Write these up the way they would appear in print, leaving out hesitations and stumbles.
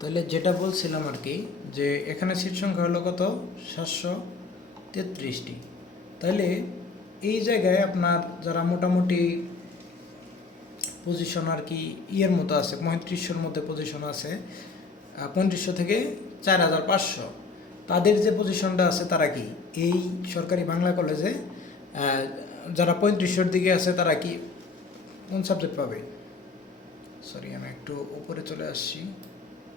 তাহলে যেটা বলছিলাম আর কি, যে এখানে সিট সংখ্যা হলো কত, 733টি। তাহলে এই জায়গায় আপনার যারা মোটামুটি পজিশন আর কি ইয়ের মতো আছে, 3500-র মধ্যে পজিশন আছে, 3500 থেকে 4500, তাদের যে পজিশনটা আছে তারা কি এই সরকারি বাংলা কলেজে যারা 3500-র দিকে আছে তারা কি কোন সাবজেক্ট পাবে? সরি, আমি একটু উপরে চলে আসছি,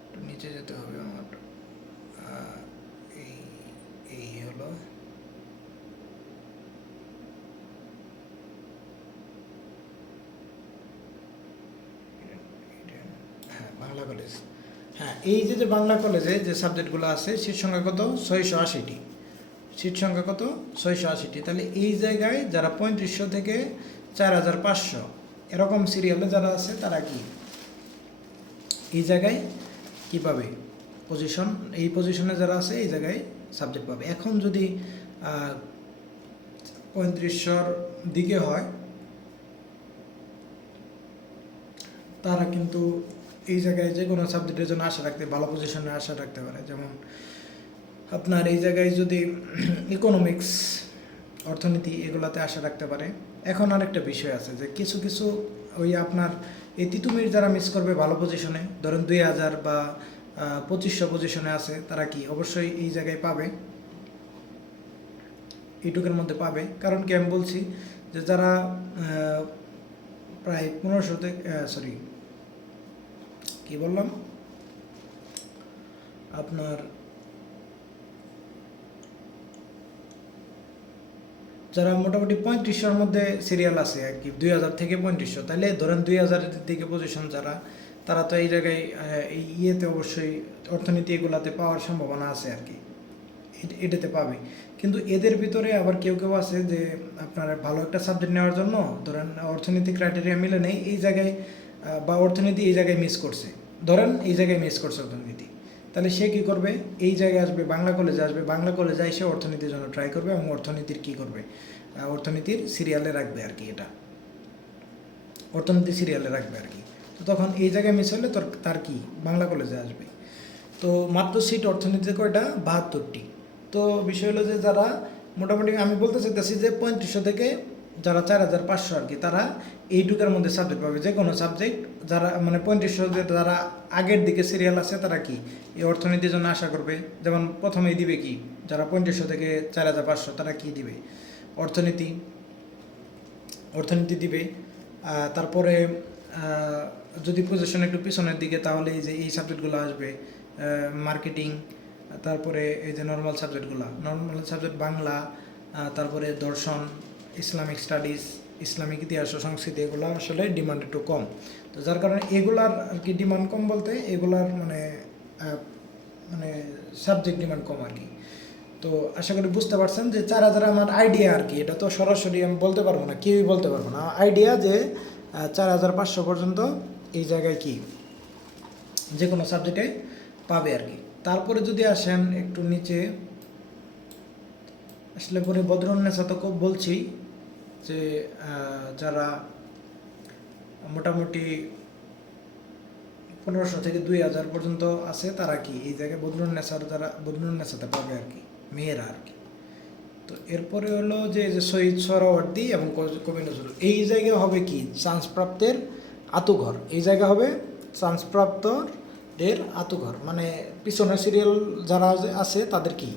একটু নিচে যেতে হবে আমার। এই এই হলো হ্যাঁ বাংলা কলেজ। হ্যাঁ, এই যে বাংলা কলেজে যে সাবজেক্টগুলো আছে সিট সংখ্যা কত, 680টি। সিট সংখ্যা কত, 680টি। তাহলে এই জায়গায় যারা 3500 থেকে 4500 এরকম সিরিয়ালে যারা আছে তারা কি এই জায়গায় কি পাবে পজিশন, এই পজিশনে যারা আছে এই জায়গায় সাবজেক্ট পাবে। এখন যদি 3500-র দিকে হয় তারা কিন্তু এই জায়গায় যে কোনো সাবজেক্টের জন্য আশা রাখতে, ভালো পজিশনে আশা রাখতে পারে। যেমন আপনার এই জায়গায় যদি ইকোনমিক্স, অর্থনীতি এগুলাতে আশা রাখতে পারে। এখন আরেকটা বিষয় আছে যে কিছু কিছু ওই আপনার এই তিতুমির যারা মিস করবে ভালো পজিশনে, ধরেন 2000 বা 2500 পজিশনে আছে, তারা কি অবশ্যই এই জায়গায় পাবে, এইটুকের মধ্যে পাবে। কারণ কি আমি বলছি যে যারা প্রায় 1500 থেকে সরি কি বললাম আপনার যারা মোটামুটি 3500-র মধ্যে সিরিয়াল আছে আর কি, 2000 থেকে 3500, তাহলে ধরেন 2000-এর দিকে পজিশন যারা, তারা তো এই জায়গায় এই ইয়েতে অবশ্যই অর্থনীতি এগুলাতে পাওয়ার সম্ভাবনা আছে আর কি, এটাতে পাবে। কিন্তু এদের ভিতরে আবার কেউ কেউ আছে যে আপনার ভালো একটা সাবজেক্ট নেওয়ার জন্য ধরেন অর্থনীতি ক্রাইটেরিয়া মিলে নেই এই জায়গায়, বা অর্থনীতি এই জায়গায় মিস করছে, ধরেন এই জায়গায় মিস করছে অর্থনীতি, তাহলে সে কী করবে, এই জায়গায় আসবে, বাংলা কলেজে আসবে, বাংলা কলেজে এসে অর্থনীতির জন্য ট্রাই করবে এবং অর্থনীতির কী করবে, অর্থনীতির সিরিয়ালে রাখবে আর কি, এটা অর্থনীতি সিরিয়ালে রাখবে আর কি। তো তখন এই জায়গায় মিস হলে তার কি বাংলা কলেজে আসবে। তো মাত্র সিট অর্থনীতিতে কয়টা, 72টি। তো বিষয় হলো যে যারা মোটামুটি আমি বলতে চাইতেছি যে 3500 থেকে যারা 4500 আর কি, তারা এইটুকের মধ্যে সাবজেক্ট পাবে, যে কোনো সাবজেক্ট। যারা মানে 3500 যারা আগের দিকে সিরিয়াল আছে তারা কি এই অর্থনীতির জন্য আশা করবে। যেমন প্রথমেই দিবে কি, যারা 3500 থেকে 4500 তারা কি দিবে, অর্থনীতি, অর্থনীতি দিবে। তারপরে যদি পজিশন একটু পিছনের দিকে তাহলে এই যে এই সাবজেক্টগুলো আসবে, মার্কেটিং, তারপরে এই যে নর্মাল সাবজেক্টগুলো, নর্মাল সাবজেক্ট বাংলা, তারপরে দর্শন, ইসলামিক স্টাডিজ, ইসলামিক ইতিহাস ও সংস্কৃতি, এগুলো আসলে ডিমান্ড একটু কম। তো যার কারণে এগুলার আর কি ডিমান্ড কম বলতে এগুলার মানে মানে সাবজেক্ট ডিমান্ড কম আর কি। তো আশা করি বুঝতে পারছেন যে 4000 আমার আইডিয়া আর কি, এটা তো সরাসরি আমি বলতে পারবো না, কেউই বলতে পারবো না, আইডিয়া যে 4500 পর্যন্ত এই জায়গায় কি যে কোনো সাবজেক্টে পাবে আর কি। তারপরে যদি আসেন একটু নিচে আসলে পরে বদরুন্নেসা তো খুব বলছি যে যারা মোটামুটি 1500 থেকে 2000 পর্যন্ত আছে তারা কি এই জায়গায় বদরুন্নেসার, যারা বদরুন্নেসাতে পাবে আর কি, মেয়েরা আর কি। তো এরপরে হলো যে শহীদ সোহরাওয়ার্দী এবং কবি নজরুল, এই জায়গায় হবে কি চান্সপ্রাপ্তের আতুঘর, এই জায়গা হবে চান্সপ্রাপ্তদের আতুঘর, মানে পিছনের সিরিয়াল যারা আছে তাদের কি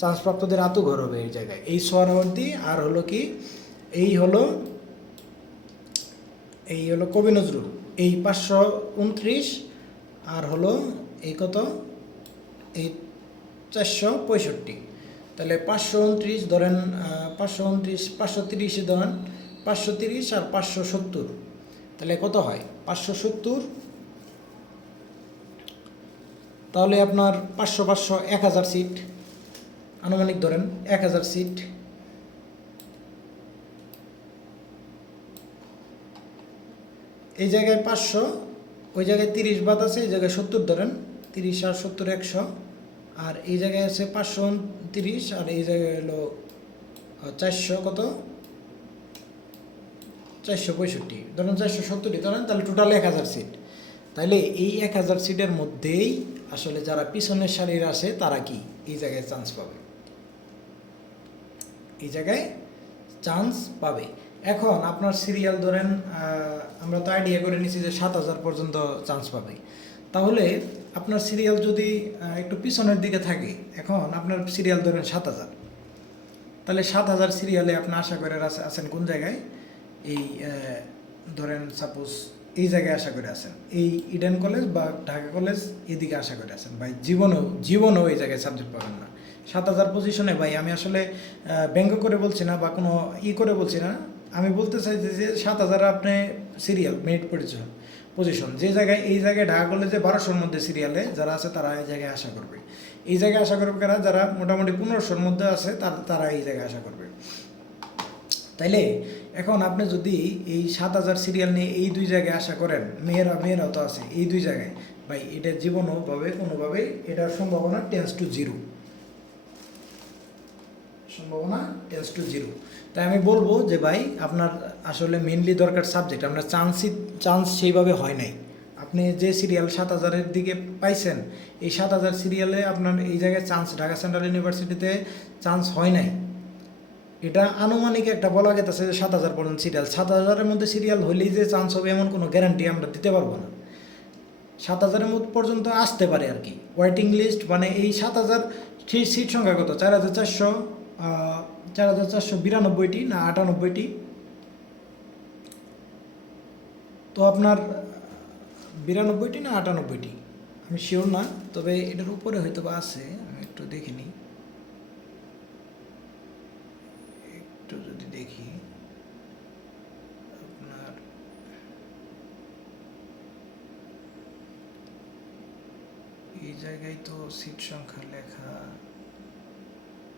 চান্সপ্রাপ্তদের আতুঘর হবে এই জায়গায়, এই সোহরাওয়ার্দী আর হলো কি এই হলো কবি নজরুল, এই 529 আর হলো এই কত, এই 465। তাহলে 529 ধরেন, 529 530 ধরেন, 530 আর 570, তাহলে কত হয় 570, তাহলে আপনার 500 500 1000 সিট আনুমানিক ধরেন, 1000 সিট। এই জায়গায় 500, ওই জায়গায় 30 বাদ আছে, এই জায়গায় 70 ধরেন, 30 আর 70 100, আর এই জায়গায় আছে 529 আর এই জায়গায় হলো 400 কত 465 ধরেন, 470 ধরেন, তাহলে টোটাল 1000 সিট। তাইলে এই 1000 সিটের মধ্যেই আসলে যারা পিছনের সারির আসে তারা কি এই জায়গায় চান্স পাবে, এই জায়গায় চান্স পাবে। এখন আপনার সিরিয়াল ধরেন আমরা তো আইডিয়া করে নিছি যে 7000 পর্যন্ত চান্স পাবে, তাহলে আপনার সিরিয়াল যদি একটু পিছনের দিকে থাকে, এখন আপনার সিরিয়াল ধরেন 7000, তাহলে 7000 সিরিয়ালে আপনি আশা করে আছেন কোন জায়গায়, এই ধরেন সাপোজ এই জায়গায় আশা করে আছেন, এই ইডেন কলেজ বা ঢাকা কলেজ এদিকে আশা করে আছেন। ভাই জীবনেও এই জায়গায় সাবজেক্ট পাবেন না। 7000 পজিশনে ভাই আমি আসলে ব্যঙ্গ করে বলছি না বা কোনো করে বলছি না, আমি বলতে চাইছি যে 7000 আপনি সিরিয়াল মেরিট পজিশন যে জায়গায়, এই জায়গায় ঢাকা কলেজে 1200-র মধ্যে সিরিয়ালে যারা আছে তারা এই জায়গায় আশা করবে। এই জায়গায় আশা করবে কারা, যারা মোটামুটি 1500-র মধ্যে আছে তারা এই জায়গায় আশা করবে। তাইলে এখন আপনি যদি এই 7000 সিরিয়াল নিয়ে এই দুই জায়গায় আশা করেন, মেয়েরাও তো আছে এই দুই জায়গায়, ভাই এটা জীবনভাবে কোনোভাবে এটার সম্ভাবনা টেন্স টু জিরো, সম্ভাবনা টেন্স টু জিরো। তাই আমি বলবো যে ভাই আপনার আসলে মেনলি দরকার সাবজেক্ট, আপনার চান্স সেইভাবে হয় নাই। আপনি যে সিরিয়াল 7000-এর দিকে পাইছেন, এই 7000 সিরিয়ালে আপনার এই জায়গায় চান্স ঢাকা সেন্ট্রাল ইউনিভার্সিটিতে চান্স হয় নাই। এটা আনুমানিক একটা বলা গেছে যে 7000 পর্যন্ত সিরিয়াল, 7000-এর মধ্যে সিরিয়াল হলেই যে চান্স হবে এমন কোনো গ্যারান্টি আমরা দিতে পারবো না। 7000-এর মধ্যে পর্যন্ত আসতে পারে আর কি। ওয়েটিং লিস্ট মানে এই 7000 সিট সংখ্যা কত, 4492টি না 98টি, তো আপনার 92টি না 98টি আমি শিওর না, তবে এটার উপরে হয়তো বা আছে, আমি একটু দেখে নিই, একটু যদি দেখি আপনার এই জায়গায় তো সিট সংখ্যা লেখা,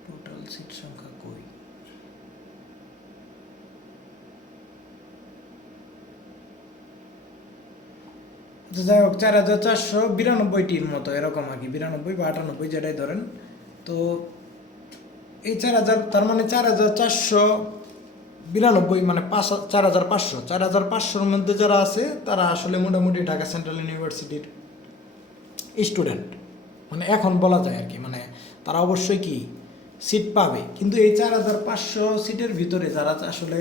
টোটাল সিট সংখ্যা কই, যাই হোক 4492টির মতো এরকম আর কি, 92 বা 98 যেটাই ধরেন। তো এই 4000 তার মানে 4492 মানে 4500-4500-4500-র মধ্যে যারা আছে তারা আসলে মোটামুটি ঢাকা সেন্ট্রাল ইউনিভার্সিটির স্টুডেন্ট, মানে এখন বলা যায় আর কি, মানে তারা অবশ্যই কি সিট পাবে। কিন্তু এই 4500 সিটের ভিতরে যারা আসলে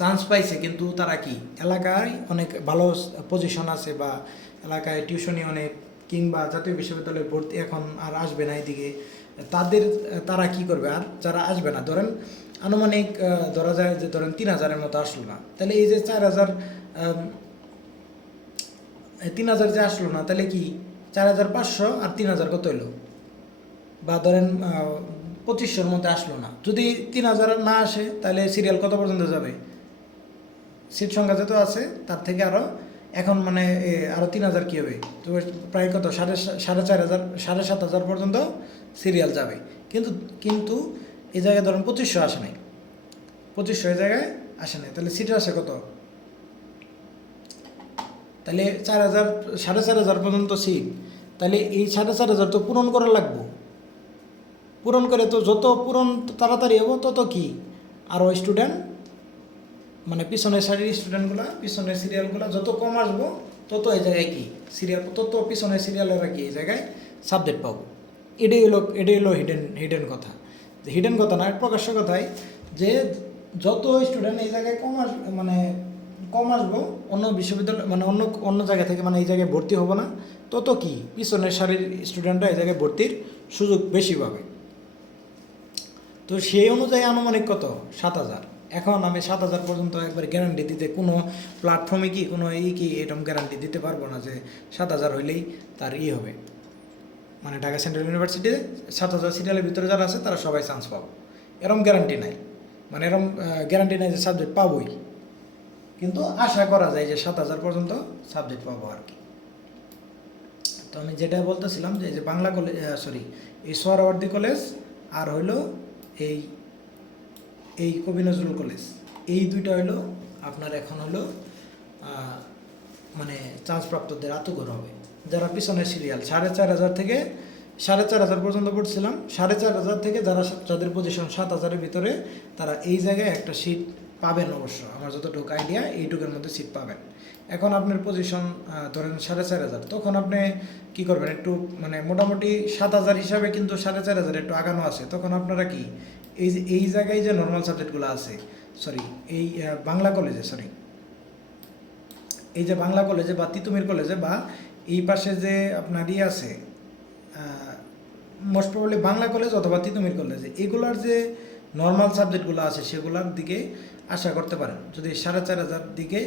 চান্স পাইছে, কিন্তু তারা কি এলাকায় অনেক ভালো পজিশন আছে বা এলাকায় টিউশনি অনেক, কিংবা জাতীয় বিশ্ববিদ্যালয়ে ভর্তি এখন আর আসবে না এদিকে, তারা কি করবে, আর যারা আসবে না ধরেন আনুমানিক ধরা যায় যে ধরেন 3000-এর মতো আসলো না, তাহলে এই যে 3000 যে আসলো না, তাহলে কি 4500 আর 3000 কত হলো, বা ধরেন 2500-র মধ্যে আসলো না। যদি 3000 না আসে তাহলে সিরিয়াল কত পর্যন্ত যাবে, সিট সংখ্যা যত আছে তার থেকে আরও এখন মানে আরও 3000 কী হবে, তো প্রায় কত 4500-4500 পর্যন্ত সিরিয়াল যাবে। কিন্তু এই জায়গায় ধরুন 2500 আসে নাই, 2500 এই জায়গায় আসে নাই, তাহলে সিট আসে কত, তাহলে 4500 পর্যন্ত সিট, তাহলে এই 4500 তো পূরণ করা লাগবে, পূরণ করে তো যত পূরণ তাড়াতাড়ি হবো তত কি আরও স্টুডেন্ট, মানে পিছনের সারির স্টুডেন্টগুলো, পিছনের সিরিয়ালগুলো যত কম আসবো তত এই জায়গায় কি সিরিয়াল, তত পিছনের সিরিয়ালেরা কি এই জায়গায় সাবজেক্ট পাবো। এটাই হলো হিডেন কথা, হিডেন কথা না, প্রকাশ্য কথাই, যে যত স্টুডেন্ট এই জায়গায় কম আসবো অন্য বিশ্ববিদ্যালয় মানে অন্য জায়গা থেকে, মানে এই জায়গায় ভর্তি হবো না, তত কি পিছনের সারির স্টুডেন্টরা এই জায়গায় ভর্তির সুযোগ বেশি পাবে। তো সেই অনুযায়ী আনুমানিক কত 7000। এখন আমি 7000 পর্যন্ত একবার গ্যারান্টি দিতে কোনো প্ল্যাটফর্মে কি কোনো এরকম গ্যারান্টি দিতে পারবো না যে 7000 হইলেই তার হবে, মানে ঢাকা সেন্ট্রাল ইউনিভার্সিটিতে 7000 সিরিয়ালের ভিতরে যারা আছে তারা সবাই চান্স পাবো, এরকম গ্যারান্টি নাই, মানে এরকম গ্যারান্টি নাই যে সাবজেক্ট পাবোই, কিন্তু আশা করা যায় যে 7000 পর্যন্ত সাবজেক্ট পাবো আর কি। তো আমি যেটা বলতেছিলাম যে বাংলা কলেজ, এই সোহরাওয়ার্দী কলেজ আর হইলো এই কবি নজরুল কলেজ, এই দুইটা হলো আপনার এখন হলো মানে চান্সপ্রাপ্তদের আতুগর হবে, যারা পিছনের সিরিয়াল 4500 থেকে 4500 পর্যন্ত পড়ছিলাম, 4500 থেকে যাদের পজিশন 7000-এর ভিতরে, তারা এই জায়গায় একটা সিট পাবেন অবশ্য, আমার যতটুকু আইডিয়া এইটুকুর মধ্যে সিট পাবেন। এখন আপনার পজিশন ধরেন 4,500, তখন আপনি কি করবেন, একটু মানে মোটামুটি 7,000 হিসাবে কিন্তু 4,500 একটু আগানো আছে। তখন আপনারা কি এই জায়গায় যে নর্মাল সাবজেক্টগুলো আছে, সরি এই বাংলা কলেজে, সরি এই যে বাংলা কলেজে বা তিতুমির কলেজে বা এই পাশে যে আপনার আছে মোস্ট প্রবাবলি বাংলা কলেজ অথবা তিতুমির কলেজে, এগুলার যে নর্মাল সাবজেক্টগুলো আছে সেগুলোর দিকে আশা করতে পারেন। যদি 4,500 দিকে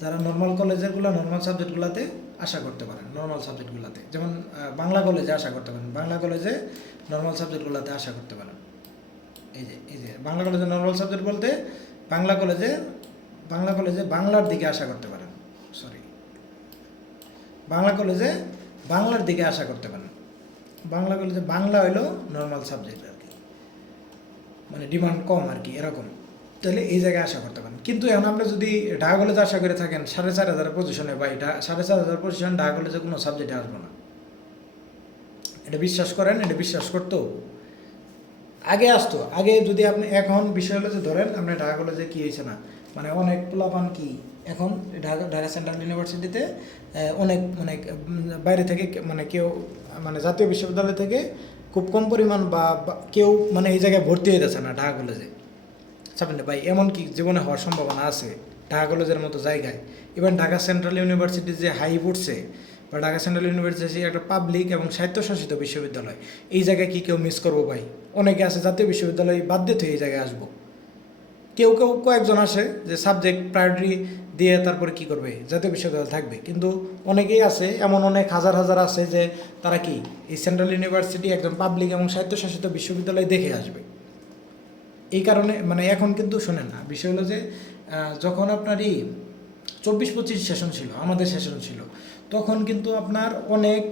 যারা নর্মাল কলেজেরগুলো নর্মাল সাবজেক্টগুলোতে আশা করতে পারেন, নর্মাল সাবজেক্টগুলোতে যেমন বাংলা কলেজে আশা করতে পারেন, বাংলা কলেজে নর্মাল সাবজেক্টগুলোতে আশা করতে পারেন। এই যে বাংলা কলেজে নর্মাল সাবজেক্ট বলতে বাংলা কলেজে বাংলার দিকে আশা করতে পারেন, সরি বাংলা কলেজে বাংলার দিকে আশা করতে পারেন। বাংলা কলেজে বাংলা হইলো নর্মাল সাবজেক্ট আর কি, মানে ডিমান্ড কম আর কি এরকম, তাহলে এই জায়গায় আশা করতে পারেন। কিন্তু এখন আপনি যদি ঢাকা কলেজে আশা করে থাকেন 4,500 পজিশনে, বা 4,500 পজিশন ঢাকা কলেজে কোনো সাবজেক্টে আসবো না, এটা বিশ্বাস করেন, এটা বিশ্বাস করতেও আগে আসতো। আগে যদি আপনি, এখন বিষয় হলো যে ধরেন আপনি ঢাকা কলেজে কী হয়েছে না, মানে অনেক পোলাপান কি এখন ঢাকা সেন্ট্রাল ইউনিভার্সিটিতে অনেক মানে বাইরে থেকে মানে কেউ মানে জাতীয় বিশ্ববিদ্যালয় থেকে খুব কম পরিমাণ বা কেউ মানে এই জায়গায় ভর্তি হয়ে যাচ্ছে না ঢাকা কলেজে। সামনে ভাই এমন কি জীবনে হওয়ার সম্ভাবনা আছে ঢাকা কলেজের মতো জায়গায়। ইভেন ঢাকা সেন্ট্রাল ইউনিভার্সিটি যে হাই উঠছে, বা ঢাকা সেন্ট্রাল ইউনিভার্সিটি একটা পাবলিক এবং স্বায়ত্তশাসিত বিশ্ববিদ্যালয়, এই জায়গায় কি কেউ মিস করবো ভাই? অনেকে আছে জাতীয় বিশ্ববিদ্যালয় বাদ দিতে এই জায়গায় আসবো, কেউ কয়েকজন আসে যে সাবজেক্ট প্রায়োরিটি দিয়ে তারপরে কি করবে, জাতীয় বিশ্ববিদ্যালয় থাকবে। কিন্তু অনেকেই আছে এমন, অনেক হাজার হাজার আছে যে তারা কি এই সেন্ট্রাল ইউনিভার্সিটি একজন পাবলিক এবং স্বায়ত্তশাসিত বিশ্ববিদ্যালয় দেখে আসবে। এই কারণে মানে এখন কিন্তু শোনেন না, বিষয় হলো যে যখন আপনার 24-25 সেশন ছিল, আমাদের সেশন ছিল, তখন কিন্তু আপনার অনেক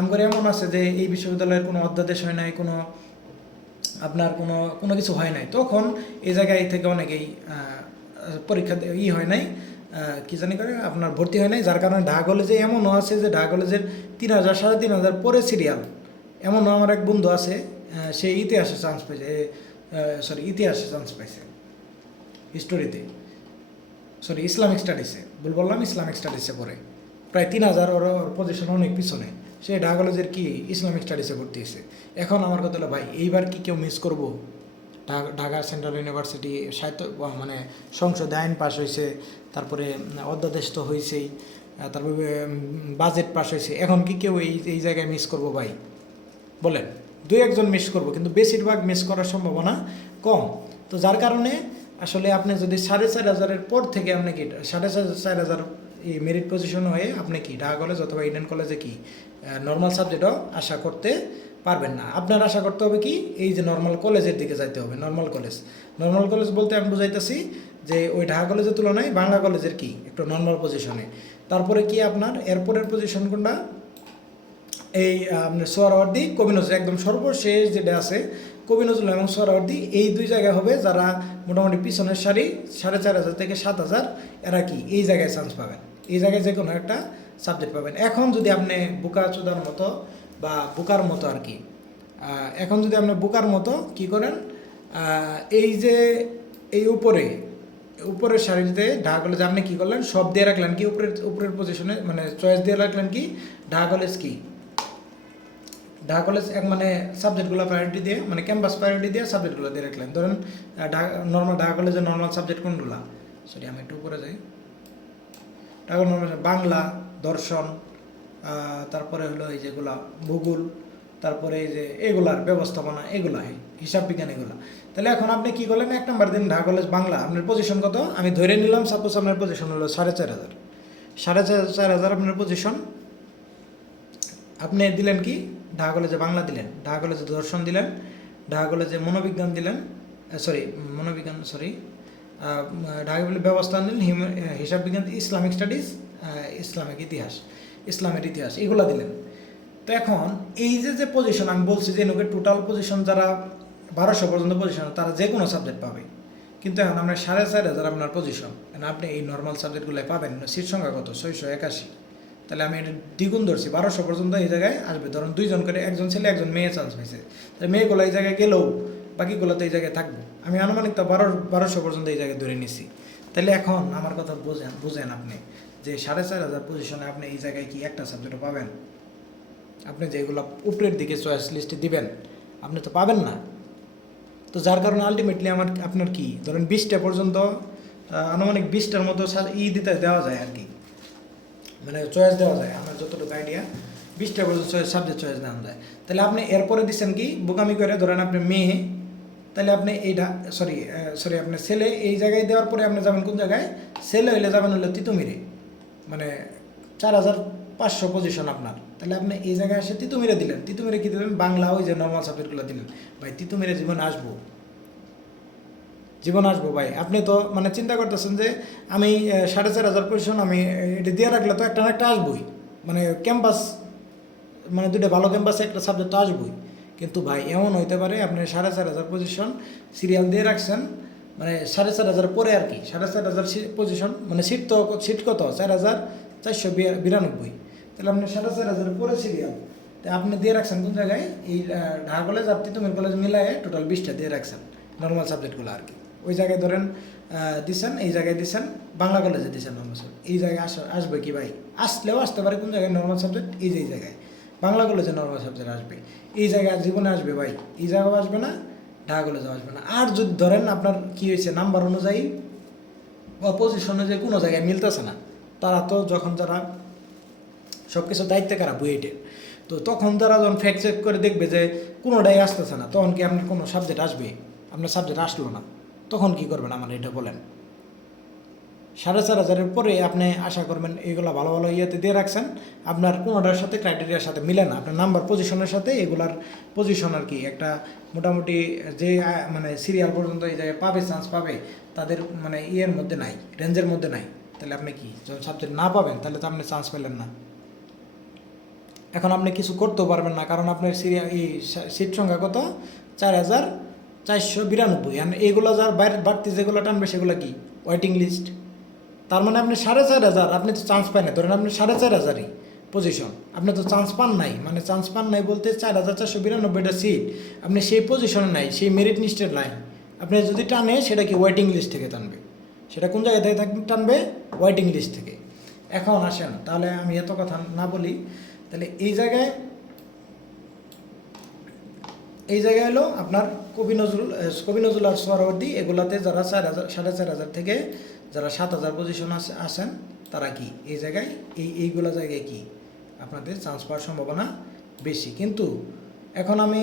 আমগরে এমন আছে যে এই বিশ্ববিদ্যালয়ের কোনো অধ্যাদেশ হয় নাই, কোনো আপনার কোনো কিছু হয় নাই, তখন এই জায়গায় থেকে অনেকেই পরীক্ষা হয় নাই, কি জানি করে আপনার ভর্তি হয় নাই। যার কারণে ঢাকা কলেজে এমনও আছে যে ঢাকা কলেজের 3,000 3,500 পরে সিরিয়াল, এমনও আমার এক বন্ধু আছে, সে ইতিহাসে চান্স পেয়েছে, ইতিহাসে চান্স পাইছে, হিস্টোরিতে, ইসলামিক স্টাডিসে, বললাম ইসলামিক স্টাডিসে পড়ে প্রায় 3,000, ওর পজিশন অনেক পিছনে, সে ঢাকা কলেজের কি ইসলামিক স্টাডিসে ভর্তি হয়েছে। এখন আমার কথা হলো ভাই, এইবার কি কেউ মিস করবো? ঢাকা সেন্ট্রাল ইউনিভার্সিটি সাহিত্য মানে সংসদে আইন পাস হয়েছে, তারপরে অধ্যাদেশ তো হয়েছেই, তারপরে বাজেট পাস হয়েছে, এখন কি কেউ এই জায়গায় মিস করবো ভাই? বলেন, 2-1 মিস করবো, কিন্তু বেশিরভাগ মিস করার সম্ভাবনা কম। তো যার কারণে আসলে আপনি যদি 4,500 পর থেকে আপনি কি 4,500 এই মেরিট পজিশন হয়ে আপনি কি ঢাকা কলেজ অথবা ইন্ডিয়ান কলেজে কি নর্মাল সাবজেক্টও আশা করতে পারবেন না। আপনার আশা করতে হবে কি, এই যে নর্মাল কলেজের দিকে যাইতে হবে। নর্মাল কলেজ বলতে আমি বুঝাইতেছি যে ওই ঢাকা কলেজের তুলনায় বাংলা কলেজের কি একটু নর্মাল পজিশনে। তারপরে কি আপনার এরপরের পজিশন কোনটা, এই আপনার সোহরাওয়ার্দী, কবি নজরুল, একদম সর্বশেষ যেটা আছে কবি নজরুল এবং সোহরাওয়ার্দী, এই দুই জায়গায় হবে যারা মোটামুটি পিছনের সারি 4,500 থেকে 7,000, এরা কি এই জায়গায় চান্স পাবেন, এই জায়গায় যে কোনো একটা সাবজেক্ট পাবেন। এখন যদি আপনি বোকাচোদার মতো বা বোকার মতো আর কি, এখন যদি আপনি বোকার মতো কি করেন, এই যে এই উপরের সারিতে ঢাকা কলেজ আপনি কী করলেন, সব দিয়ে রাখলেন কি উপরের পজিশনে, মানে চয়েস দিয়ে রাখলেন কি ঢাকা কলেজ, কি ঢাকা কলেজ এক মানে সাবজেক্টগুলো প্রায়োরিটি দিয়ে, মানে ক্যাম্পাস প্রায়োরিটি দিয়ে সাবজেক্টগুলো দিয়ে রাখলেন। ধরেন ঢাকা কলেজের নর্মাল সাবজেক্ট কোনগুলো, আমি একটু উপরে যাই, ঢাকা নর্মাল বাংলা, দর্শন, তারপরে হলো এই যেগুলা ভূগোল, তারপরে এই যে এগুলার ব্যবস্থাপনা, এগুলা হিসাব বিজ্ঞান, এগুলা। তাহলে এখন আপনি কি করলেন, 1 নম্বর দিন ঢাকা কলেজ বাংলা, আপনার পজিশন কত আমি ধরে নিলাম, সাপোজ আপনার পজিশন হলো 4,500, 4,500 আপনার পজিশন, আপনি দিলেন কি ঢাকা কলেজে বাংলা দিলেন, ঢাকা কলেজে দর্শন দিলেন, ঢাকা কলেজে মনোবিজ্ঞান দিলেন, ঢাকা কলেজে ব্যবস্থাপনা দিলেন, হিসাব বিজ্ঞান, ইসলামিক স্টাডিজ, ইসলামের ইতিহাস, এগুলো দিলেন। তো এখন এই যে পজিশন আমি বলছি যে টোটাল পজিশন যারা 1200 পর্যন্ত পজিশন, তারা যে কোনো সাবজেক্ট পাবে। কিন্তু এখন আপনার 4,500 আপনার পজিশন, আপনি এই নর্মাল সাবজেক্টগুলো পাবেন না। সিট সংখ্যা কত, 681। তাহলে আমি এটা দ্বিগুণ ধরছি, 1200 পর্যন্ত এই জায়গায় আসবে। ধরুন 2 জন করে, একজন ছেলে একজন মেয়ে চান্স পাইছে, তাহলে মেয়েগুলো এই জায়গায় গেলেও বাকিগুলো তো এই জায়গায় থাকবো। আমি আনুমানিক তো 1200 পর্যন্ত এই জায়গায় ধরে নিছি। তাহলে এখন আমার কথা বুঝেন আপনি যে 4500 পজিশনে আপনি এই জায়গায় কি একটা সাবজেক্টও পাবেন? আপনি যেগুলো উপরের দিকে চয়েস লিস্টে দিবেন আপনি তো পাবেন না। তো যার কারণে আলটিমেটলি আপনার কি ধরেন 20টা পর্যন্ত আনুমানিক 20টার মতো দেওয়া যায় আর কি, মানে চয়েস দেওয়া যায়। আমার যতটুকু আইডিয়া 20টা পর্যন্ত সাবজেক্ট চয়েস দেওয়া যায়। তাহলে আপনি এরপরে দিচ্ছেন কি বোকামি করে, ধরেন আপনি মেয়ে, তাহলে আপনি এইটা সরি আপনি ছেলে এই জায়গায় দেওয়ার পরে আপনি যাবেন কোন জায়গায়? ছেলে হইলে যাবেন হলো তিতুমিরে, মানে 4500 পজিশন আপনার। তাহলে আপনি এই জায়গায় এসে তিতুমিরে দিলেন। তিতুমিরে কি দিলেন? বাংলা ওই যে নর্মাল সাবজেক্টগুলো দিলেন। ভাই তিতুমিরে জীবনে আসবো ভাই। আপনি তো মানে চিন্তা করতেছেন যে আমি 4500 পজিশন আমি এটা দিয়ে রাখলে তো একটা না একটা আসবই, মানে ক্যাম্পাস, মানে দুইটা ভালো ক্যাম্পাসে একটা সাবজেক্ট আসবই। কিন্তু ভাই এমন হইতে পারে আপনি 4500 পজিশন সিরিয়াল দিয়ে রাখছেন, মানে 4500 পরে আর কি 4500 পজিশন, মানে সিট কত 4492। তাহলে আপনি 4500 পরে সিরিয়াল আপনি দিয়ে রাখছেন কোন জায়গায়? এই ঢাকা কলেজ আর তিতুমির কলেজ মিলায় টোটাল 20টা দিয়ে রাখছেন নর্মাল সাবজেক্টগুলো আর কি। ওই জায়গায় ধরেন দিচ্ছেন, এই জায়গায় দিচ্ছেন, বাংলা কলেজে দিচ্ছেন নর্মাল সাবজেক্ট। এই জায়গায় আসবে কি ভাই? আসলেও আসতে পারে কোন জায়গায় নর্মাল সাবজেক্ট? এই জায়গায় বাংলা কলেজে নর্মাল সাবজেক্ট আসবে। এই জায়গায় জীবনে আসবে ভাই, এই জায়গাও আসবে না, ঢাকা কলেজেও আসবে না। আর যদি ধরেন আপনার কি হয়েছে নাম্বার অনুযায়ী বা পজিশন অনুযায়ী কোনো জায়গায় মিলতেছে না, তারা তো যখন যারা সব কিছু দায়িত্বে কারা বুয়েটের, তো তখন তারা যখন ফ্যাক্ট চেক করে দেখবে যে কোনোটাই আসতেছে না, তখন কি আপনার কোনো সাবজেক্ট আসবে? আপনার সাবজেক্ট আসলো না, তখন কি করবেন আমার এটা বলেন? 4500 পরে আপনি আশা করবেন এইগুলো ভালো ভালো ইয়েতে দিয়ে রাখছেন, আপনার কোনোটার সাথে ক্রাইটেরিয়ার সাথে মিলে না, আপনার নাম্বার পজিশনের সাথে এগুলার পজিশন আর কি একটা মোটামুটি যে মানে সিরিয়াল পর্যন্ত এই জায়গায় পাবে, চান্স পাবে, তাদের মানে ইয়ের মধ্যে নাই, রেঞ্জের মধ্যে নাই। তাহলে আপনি কি যখন সাবজেক্ট না পাবেন তাহলে তো আপনি চান্স পেলেন না। এখন আপনি কিছু করতেও পারবেন না, কারণ আপনার সিরিয়াল এই সিট সংখ্যা কত? 4492। আর এইগুলো যার বাইরে বাড়তি যেগুলো টানবে সেগুলো কি? Waiting list. তার মানে আপনি 4500, আপনি তো চান্স পান না, ধরেন আপনি 4500ই পজিশন, আপনি তো চান্স পান নাই, মানে চান্স পান নাই বলতে 4492টা সিট আপনি সেই পজিশনে নাই, সেই মেরিট লিস্টে নাই। আপনি যদি টানে সেটা কি ওয়েটিং লিস্ট থেকে টানবে। সেটা কোন জায়গা থেকে টানবে? ওয়েটিং লিস্ট থেকে। এখন আসেন তাহলে আমি এত কথা না বলি, তাহলে এই জায়গায় হলো আপনার কবি নজরুল আর সোহরাওয়ার্দী, এগুলাতে যারা 4500 থেকে যারা 7000 পজিশন আসেন তারা কি এই জায়গায় এইগুলা জায়গায় কি আপনাদের চান্স পাওয়ার সম্ভাবনা বেশি। কিন্তু এখন আমি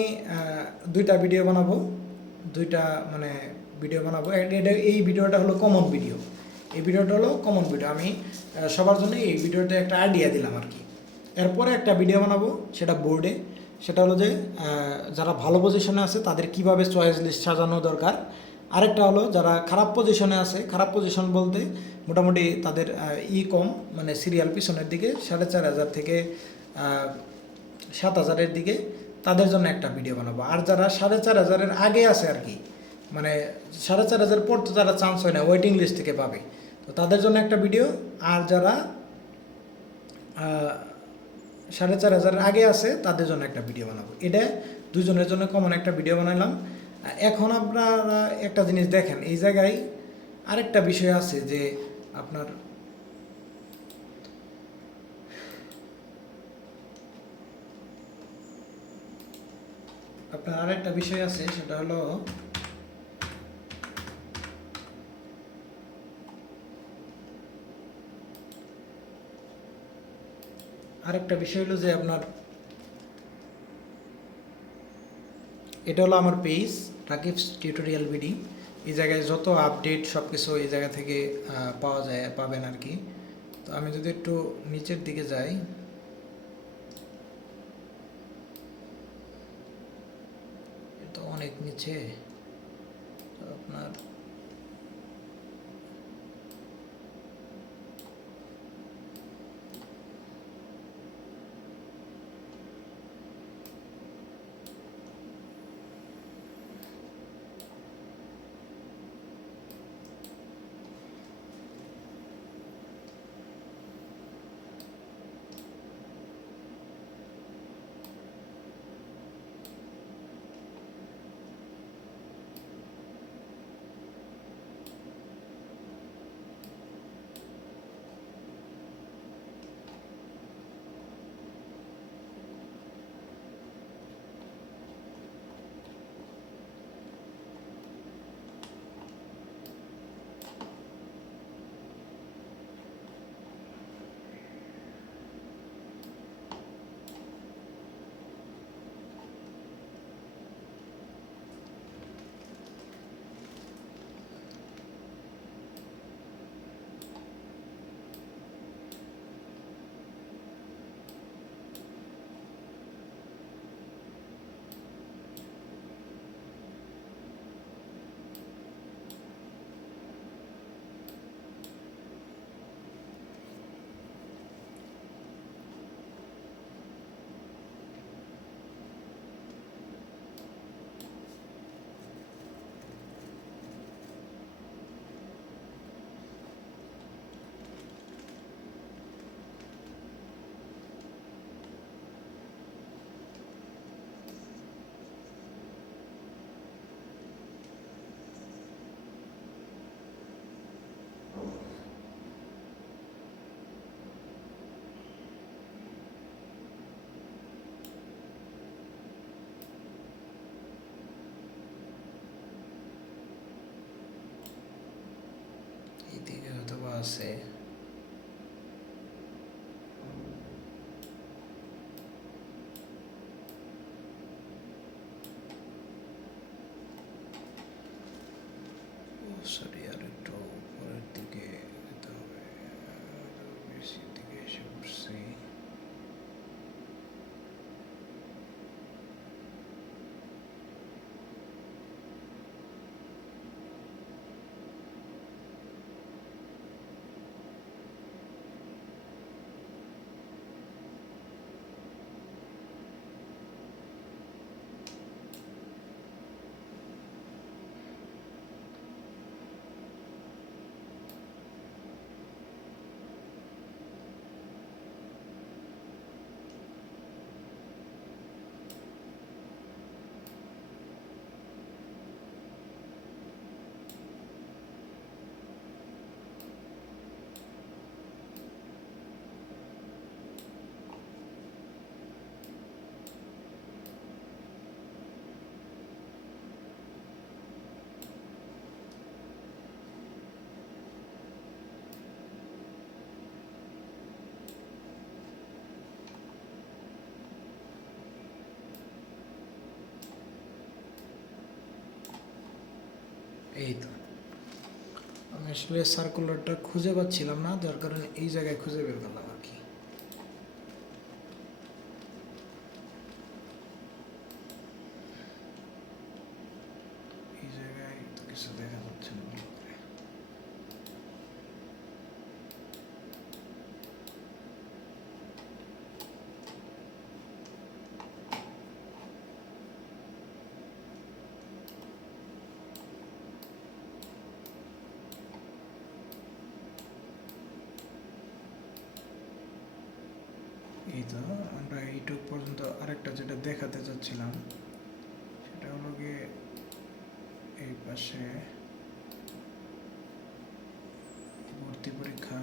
দুইটা ভিডিও বানাবো, এই ভিডিওটা হলো কমন ভিডিও। এই ভিডিওটা হলো কমন ভিডিও, আমি সবার জন্য এই ভিডিওটা একটা আইডিয়া দিলাম আর কি। এরপরে একটা ভিডিও বানাবো সেটা বোর্ডে, সেটা হলো যে যারা ভালো পজিশনে আছে তাদের কিভাবে চয়েস লিস্ট সাজানো দরকার। আরেকটা হলো যারা খারাপ পজিশনে আছে, খারাপ পজিশন বলতে মোটামুটি তাদের কম, মানে সিরিয়াল পিছনের দিকে 4500 থেকে 7000-এর দিকে, তাদের জন্য একটা ভিডিও বানাবো। আর যারা 4500-এর আগে আছে আর কি, মানে 4500 পর তো তারা চান্স হয় না, ওয়েটিং লিস্ট থেকে পাবে, তো তাদের জন্য একটা ভিডিও। আর যারা 4500-এর আগে আছে তাদের জন্য একটা ভিডিও বানাবো। এটা দুজনের জন্য কমন একটা ভিডিও বানালাম। এখন আপনারা একটা জিনিস দেখেন, এই জায়গায় আরেকটা বিষয় আছে যে আপনার আরেকটা বিষয় আছে, সেটা হলো যে আপনার এটা হলো আমার পেজ রাকিবস টিউটোরিয়াল বিডি। এই জায়গায় যত আপডেট সব কিছু এই জায়গা থেকে পাবেন আর কি। তো আমি যদি একটু নিচের দিকে যাই, তো অনেক নিচে, তো আপনার আছে। সরি, আর একটু উপরের দিকে যেতে হবে, বেশি দিকে এসে পড়ছি। এই তো, আমি আসলে সার্কুলারটা খুঁজে পাচ্ছিলাম না, যার কারণে এই জায়গায় খুঁজে বের করলাম আর কি। এই জায়গায় তো কিছু দেখা যাচ্ছে না ভালো করে। এই তো, আমরা এইটুক পর্যন্ত আরেকটা যেটা দেখাতে চাচ্ছিলাম সেটা হলো গিয়ে এই পাশে ভর্তি পরীক্ষা।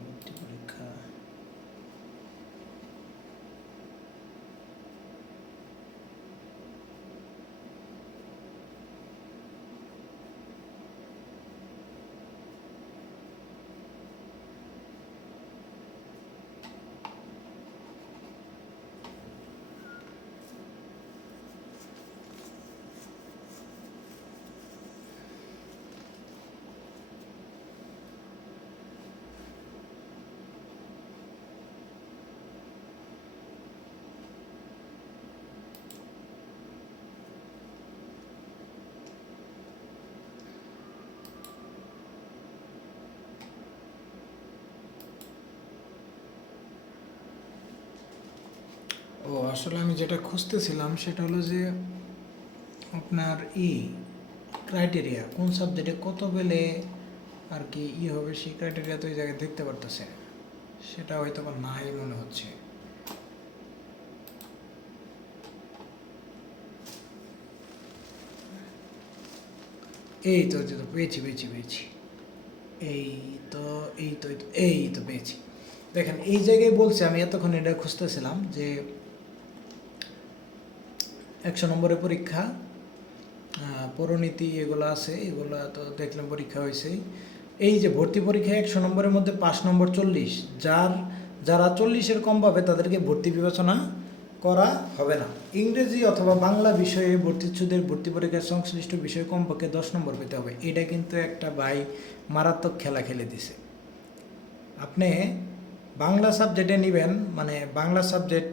ভর্তি পরীক্ষা ও আসলে আমি যেটা খুঁজতেছিলাম সেটা হলো যে আপনার ক্রাইটেরিয়া কোন সাবজেক্টে কত পেলে আর কি হবে, সেই ক্রাইটেরিয়া তো এই জায়গায় দেখতে পারতেছে, সেটা হয়তো বা নাই মনে হচ্ছে। এই তো পেয়েছি পেয়েছি পেয়েছি, এই তো এই তো এই তো পেয়েছি। দেখেন এই জায়গায় বলছে, আমি এতক্ষণ এটা খুঁজতেছিলাম যে 100 নম্বরের পরীক্ষা, পৌরনীতি এগুলো আছে, এগুলো তো দেখলাম পরীক্ষা হয়েছে। এই যে ভর্তি পরীক্ষায় 100 নম্বরের মধ্যে 5 নম্বর 40, যারা 40-এর কম পাবে তাদেরকে ভর্তি বিবেচনা করা হবে না। ইংরেজি অথবা বাংলা বিষয়ে ভর্তিচ্ছুদের ভর্তি পরীক্ষার সংশ্লিষ্ট বিষয়ে কমপক্ষে 10 নম্বর পেতে হবে। এটা কিন্তু একটা ভাই মারাত্মক খেলা খেলে দিছে। আপনি বাংলা সাবজেক্টে নেবেন, মানে বাংলা সাবজেক্ট